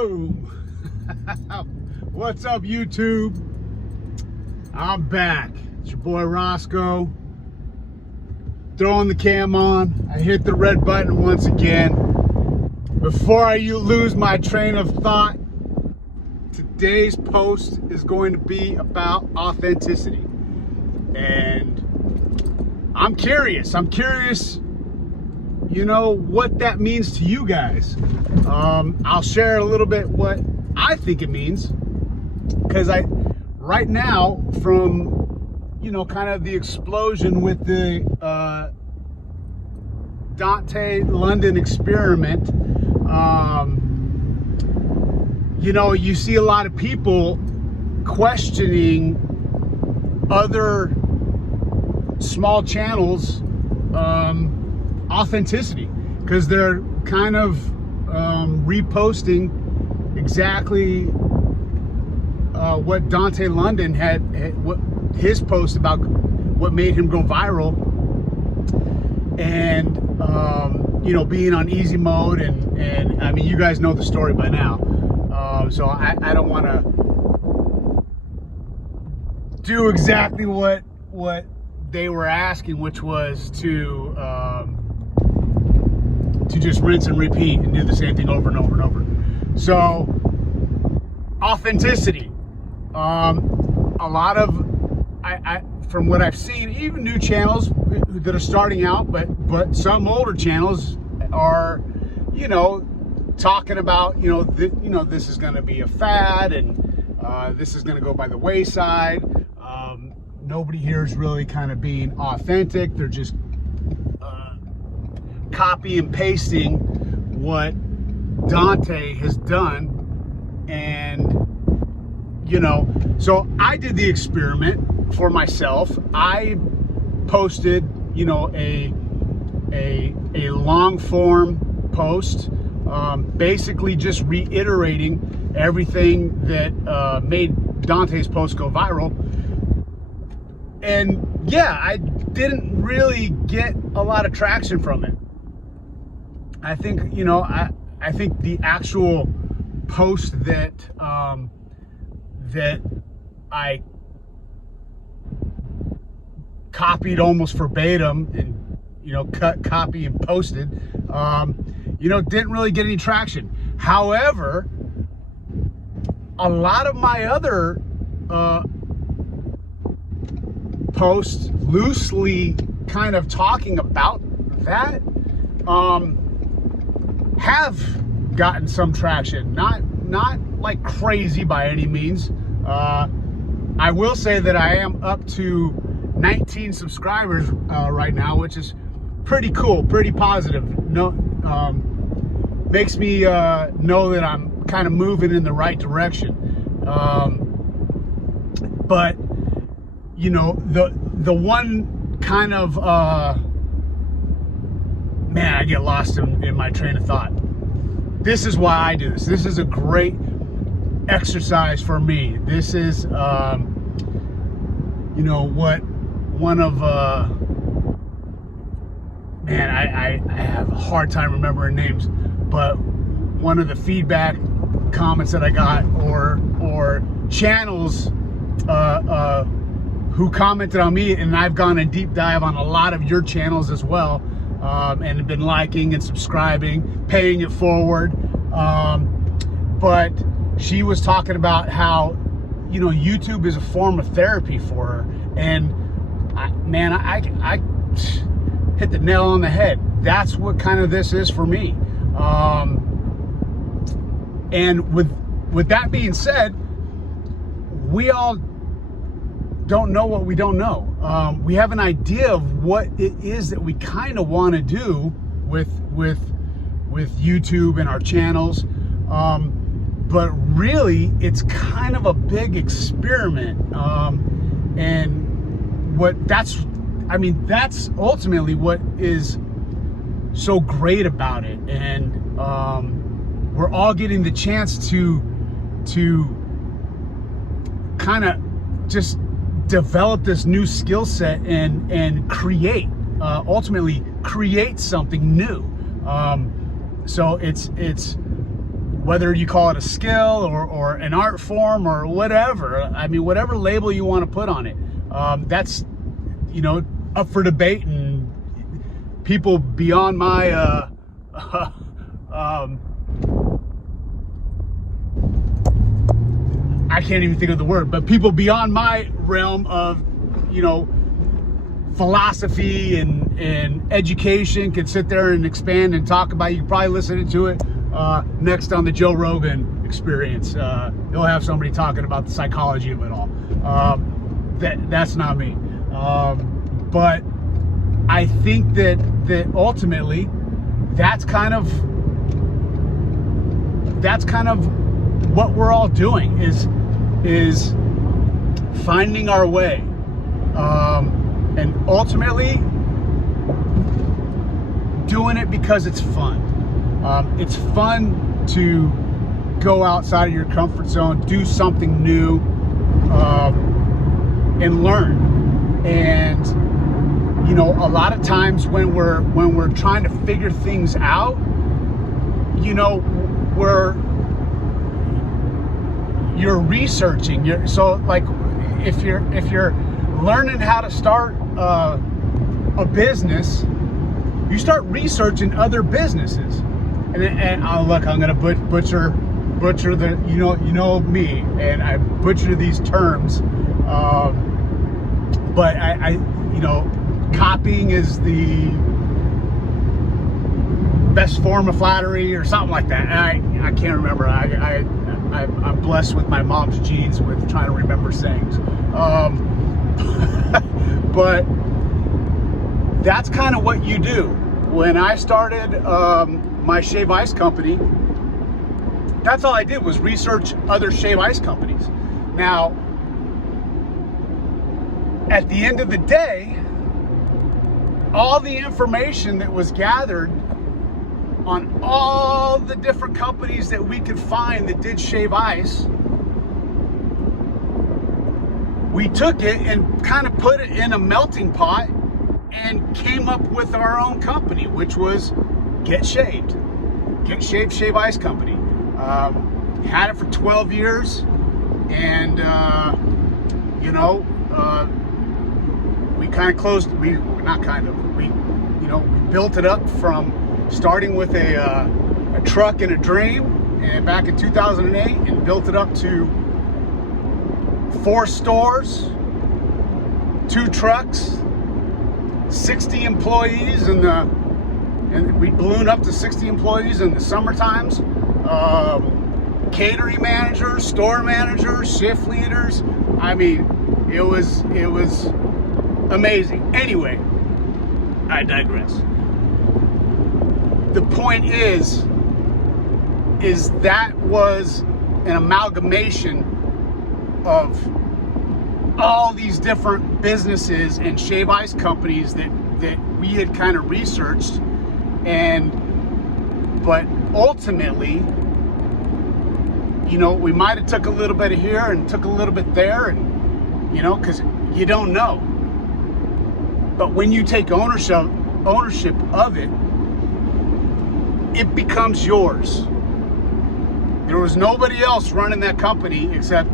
Boom! What's up, YouTube? I'm back. It's your boy Roscoe. Throwing the cam on. I hit the red button once again. Before I lose my train of thought, today's post is going to be about authenticity. And I'm curious, you know, what that means to you guys. I'll share a little bit what I think it means, because right now, from, you know, kind of the explosion with the Dante London experiment, you know, you see a lot of people questioning other small channels authenticity, because they're kind of reposting exactly what Dante London had what his post about what made him go viral, and you know, being on easy mode, and I mean, you guys know the story by now, so I don't want to do exactly what they were asking, which was to just rinse and repeat and do the same thing over and over and over. So authenticity, a lot of from what I've seen, even new channels that are starting out, but some older channels are, you know, talking about, you know, this is going to be a fad, and this is going to go by the wayside. Nobody here is really kind of being authentic. They're just copy and pasting what Dante has done. And, you know, so I did the experiment for myself. I posted, you know, a long form post, basically just reiterating everything that made Dante's post go viral. And yeah, I didn't really get a lot of traction from it. I think, you know, I think the actual post that that I copied almost verbatim and, you know, copy and posted, you know, didn't really get any traction. However, a lot of my other posts loosely kind of talking about that have gotten some traction, not like crazy by any means. I will say that I am up to 19 subscribers right now, which is pretty cool, pretty positive. No, makes me know that I'm kind of moving in the right direction. But you know, the one kind of man, I get lost in my train of thought. This is why I do this. This is a great exercise for me. This is, you know, what one of, man, I have a hard time remembering names, but one of the feedback comments that I got, or channels who commented on me, and I've gone a deep dive on a lot of your channels as well, and have been liking and subscribing, paying it forward. But she was talking about how, you know, YouTube is a form of therapy for her. And I hit the nail on the head. That's what kind of this is for me. And with that being said, we all don't know what we don't know. We have an idea of what it is that we kind of want to do with YouTube and our channels, but really it's kind of a big experiment, and that's ultimately what is so great about it. And we're all getting the chance to kind of just develop this new skill set and create, ultimately create something new. So it's whether you call it a skill or an art form or whatever. I mean, whatever label you want to put on it, that's, you know, up for debate, and people beyond my I can't even think of the word, but people beyond my realm of, you know, philosophy and education can sit there and expand and talk about it. You can probably listen to it next on the Joe Rogan Experience. He'll have somebody talking about the psychology of it all. That's not me. But I think that ultimately that's kind of what we're all doing, is finding our way, and ultimately doing it because it's fun. It's fun to go outside of your comfort zone, do something new, and learn. And you know, a lot of times when we're trying to figure things out, you know, you're researching. So like, if you're learning how to start a business, you start researching other businesses. And oh, look, I'm gonna butcher the, you know me, and I butcher these terms, but I you know, copying is the best form of flattery or something like that. And I can't remember. I'm blessed with my mom's genes with trying to remember sayings. But that's kind of what you do. When I started my shave ice company, that's all I did was research other shave ice companies. Now, at the end of the day, all the information that was gathered on all the different companies that we could find that did shave ice, we took it and kind of put it in a melting pot and came up with our own company, which was Get Shaved Shave Ice Company. Had it for 12 years, and you know, we kind of closed. We built it up from starting with a truck and a dream, and back in 2008, and built it up to 4 stores, 2 trucks, 60 employees, and we ballooned up to 60 employees in the summer times. Catering managers, store managers, shift leaders. I mean, it was amazing. Anyway, I digress. The point is that was an amalgamation of all these different businesses and shave ice companies that we had kind of researched, but ultimately, you know, we might have took a little bit of here and took a little bit there, and you know, because you don't know. But when you take ownership of it, it becomes yours. There was nobody else running that company except,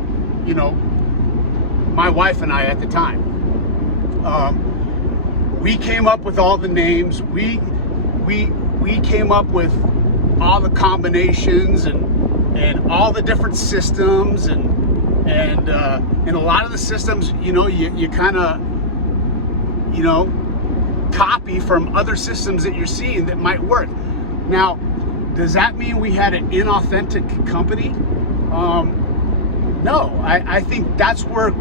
you know, my wife and I at the time. We came up with all the names. We came up with all the combinations and all the different systems, and a lot of the systems, you know, you kind of, you know, copy from other systems that you're seeing that might work. Now, does that mean we had an inauthentic company? No, I think that's where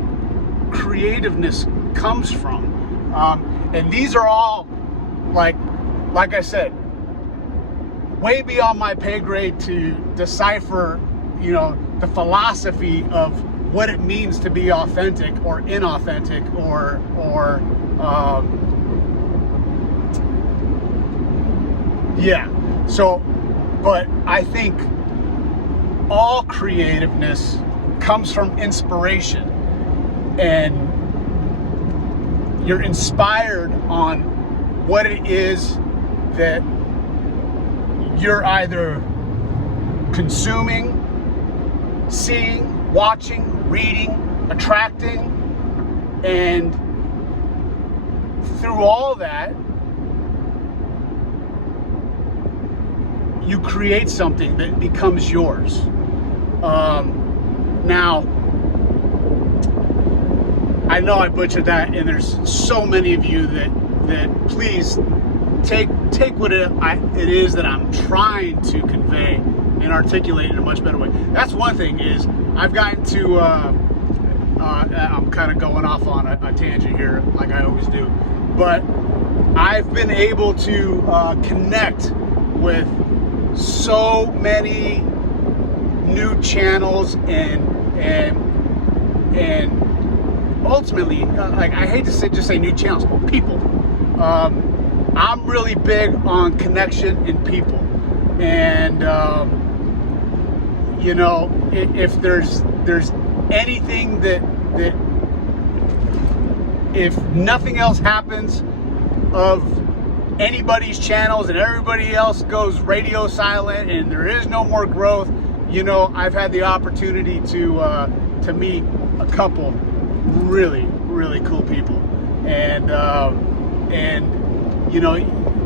creativeness comes from. And these are all, like I said, way beyond my pay grade to decipher, you know, the philosophy of what it means to be authentic or inauthentic, or yeah. So, but I think all creativeness comes from inspiration, and you're inspired on what it is that you're either consuming, seeing, watching, reading, attracting, and through all that, you create something that becomes yours. Now, I know I butchered that, and there's so many of you that please take what it is that I'm trying to convey and articulate in a much better way. That's one thing, is I've gotten to, I'm kind of going off on a tangent here like I always do, but I've been able to connect with so many new channels and ultimately, like, I hate to just say new channels, people. I'm really big on connection in people, and you know, if there's anything that if nothing else happens of anybody's channels and everybody else goes radio silent and there is no more growth, you know, I've had the opportunity to meet a couple really cool people, and you know,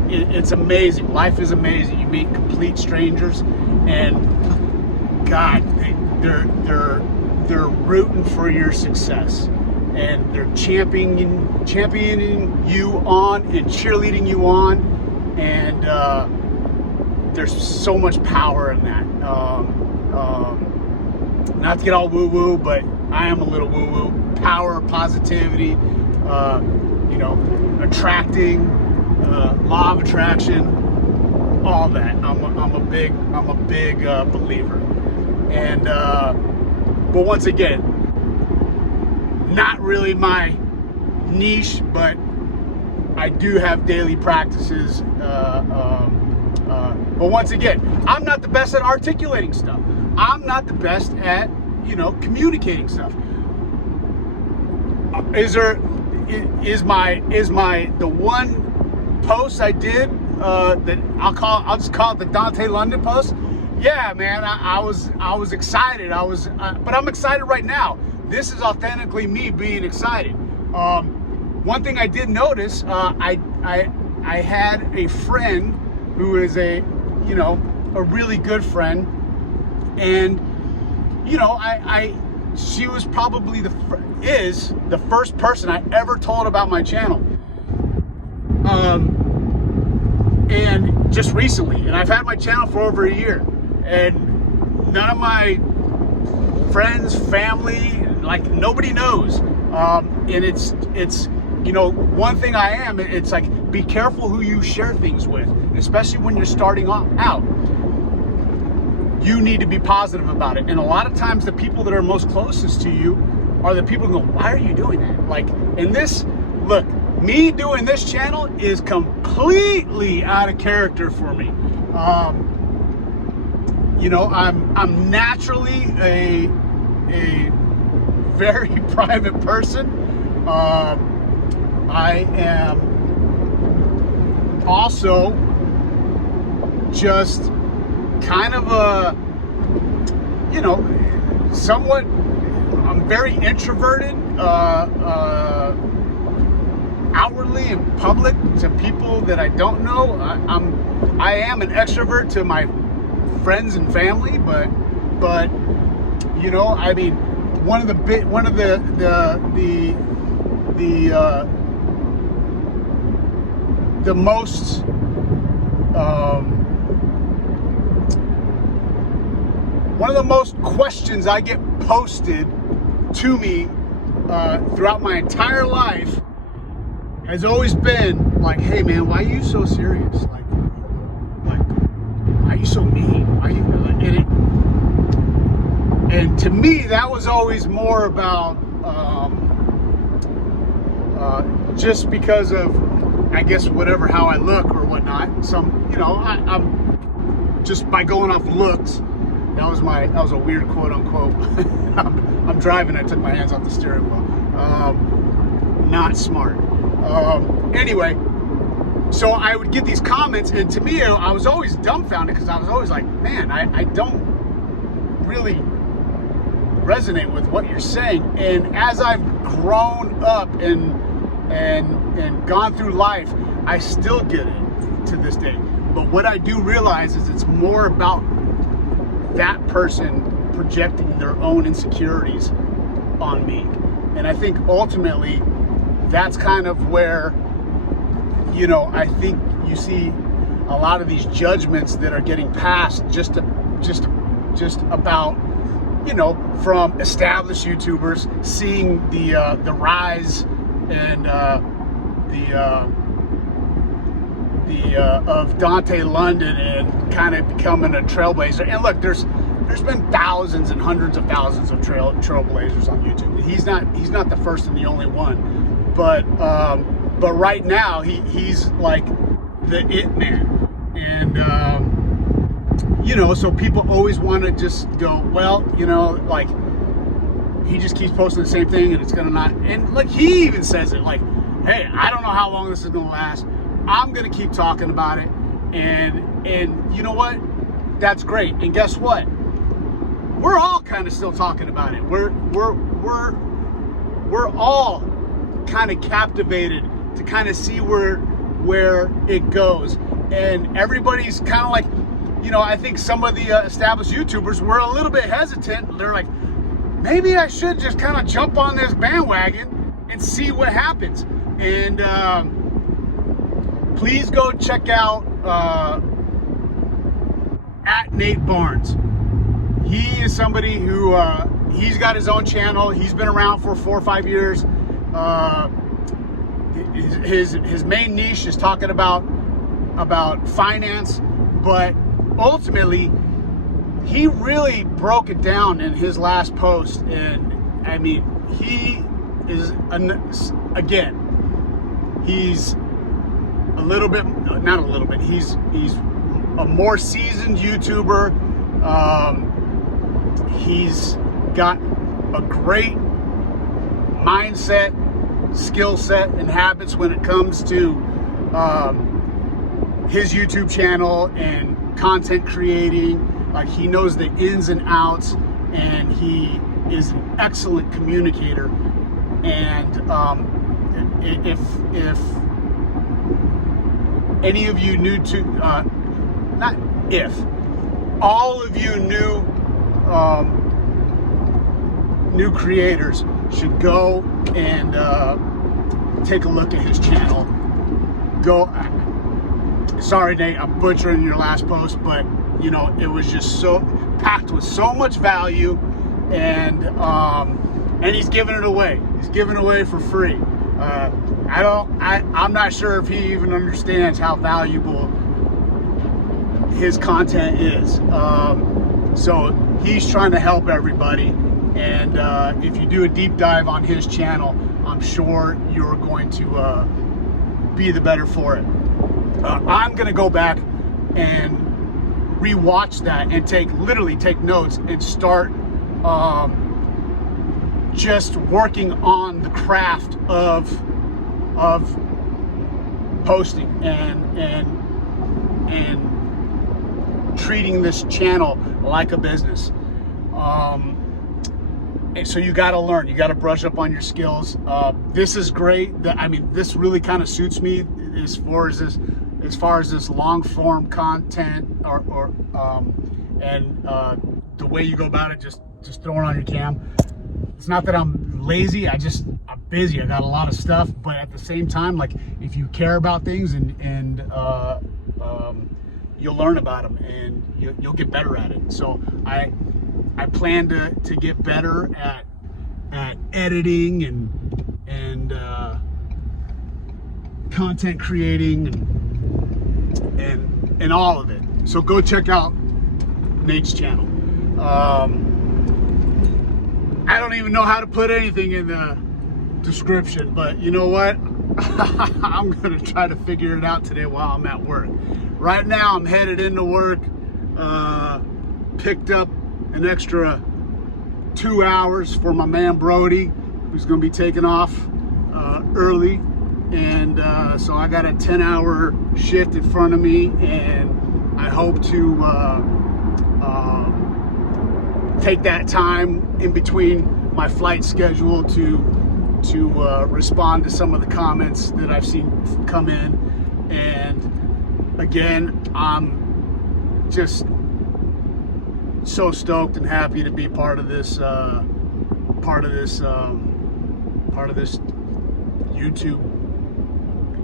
it's amazing. Life is amazing. You meet complete strangers, and God, they're rooting for your success, and they're championing you on and cheerleading you on, and there's so much power in that. Not to get all woo-woo, but I am a little woo-woo. Power, positivity, you know, attracting, law of attraction, all that. I'm a big believer. And but once again, not really my niche, but I do have daily practices. But once again, I'm not the best at articulating stuff. I'm not the best at, you know, communicating stuff. The one post I did that I'll just call it the Dante London post. Yeah, man, I was excited. But I'm excited right now. This is authentically me being excited. One thing I did notice, I had a friend who is a really good friend, and you know, she was probably the first person I ever told about my channel. And just recently, and I've had my channel for over a year, and none of my friends, family, like, nobody knows. And it's you know, one thing it's like, be careful who you share things with, especially when you're starting out. You need to be positive about it. And a lot of times the people that are most closest to you are the people who go, why are you doing that? Like, look, me doing this channel is completely out of character for me. You know, I'm naturally a very private person. I am also just kind of you know, somewhat, I'm very introverted, outwardly in public to people that I don't know. I am an extrovert to my friends and family, but you know, I mean, one of the most one of the most questions I get posted to me throughout my entire life has always been like, hey man, why are you so serious? Like why are you so mean? Why are you and to me, that was always more about just because of, I guess, how I look or whatnot. Some, you know, I'm just by going off looks. That was a weird quote unquote. I'm driving. I took my hands off the steering wheel. Not smart. Anyway, so I would get these comments, and to me, I was always dumbfounded, because I was always like, man, I don't really resonate with what you're saying. And as I've grown up and gone through life, I still get it to this day. But what I do realize is it's more about that person projecting their own insecurities on me. And I think ultimately that's kind of where, you know, I think you see a lot of these judgments that are getting passed just about, you know, from established YouTubers seeing the rise and of Dante London and kind of becoming a trailblazer. And look, there's been thousands and hundreds of thousands of trailblazers on YouTube. He's not the first and the only one, but right now he's like the it man. And you know, so people always want to just go, well, you know, like, he just keeps posting the same thing and it's gonna not, and like he even says it, like, hey, I don't know how long this is gonna last. I'm gonna keep talking about it, and you know what? That's great. And guess what? We're all kind of still talking about it. We're all kind of captivated to kind of see where it goes, and everybody's kind of like, you know, I think some of the established YouTubers were a little bit hesitant. They're like, maybe I should just kind of jump on this bandwagon and see what happens. And please go check out at Nate Barnes. He is somebody who he's got his own channel. He's been around for 4 or 5 years. His main niche is talking about finance, but ultimately he really broke it down in his last post. And I mean, he is he's a little bit, not a little bit, he's a more seasoned YouTuber. He's got a great mindset, skill set, and habits when it comes to his YouTube channel and content creating. Like, he knows the ins and outs, and he is an excellent communicator. And if any of you new to, not if, all of you new creators should go and take a look at his channel. Go, sorry Nate, I'm butchering your last post, but you know, it was just so packed with so much value, and he's giving it away. He's giving it away for free. I'm not sure if he even understands how valuable his content is. So he's trying to help everybody, and if you do a deep dive on his channel, I'm sure you're going to be the better for it. I'm gonna go back and rewatch that and literally take notes and start just working on the craft of posting and treating this channel like a business. And so you got to learn, you got to brush up on your skills. This is great. I mean, this really kind of suits me as far as this long form content, and the way you go about it, just throwing on your cam. It's not that I'm lazy, I'm busy. I got a lot of stuff, but at the same time, like, if you care about things and you'll learn about them, and you'll get better at it. So I plan to get better at editing and content creating and all of it. So go check out Nate's channel. I don't even know how to put anything in the description, but you know what? I'm gonna try to figure it out today while I'm at work. Right now I'm headed into work, picked up an extra 2 hours for my man Brody, who's gonna be taking off early, and so I got a 10-hour shift in front of me, and I hope to take that time in between my flight schedule to respond to some of the comments that I've seen come in. And again, I'm just so stoked and happy to be part of this YouTube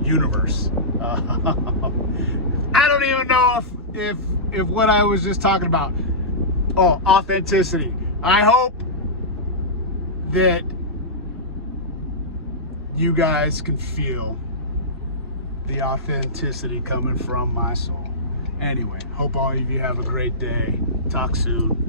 universe. I don't even know if what I was just talking about, authenticity. I hope that you guys can feel the authenticity coming from my soul. Anyway, hope all of you have a great day. Talk soon.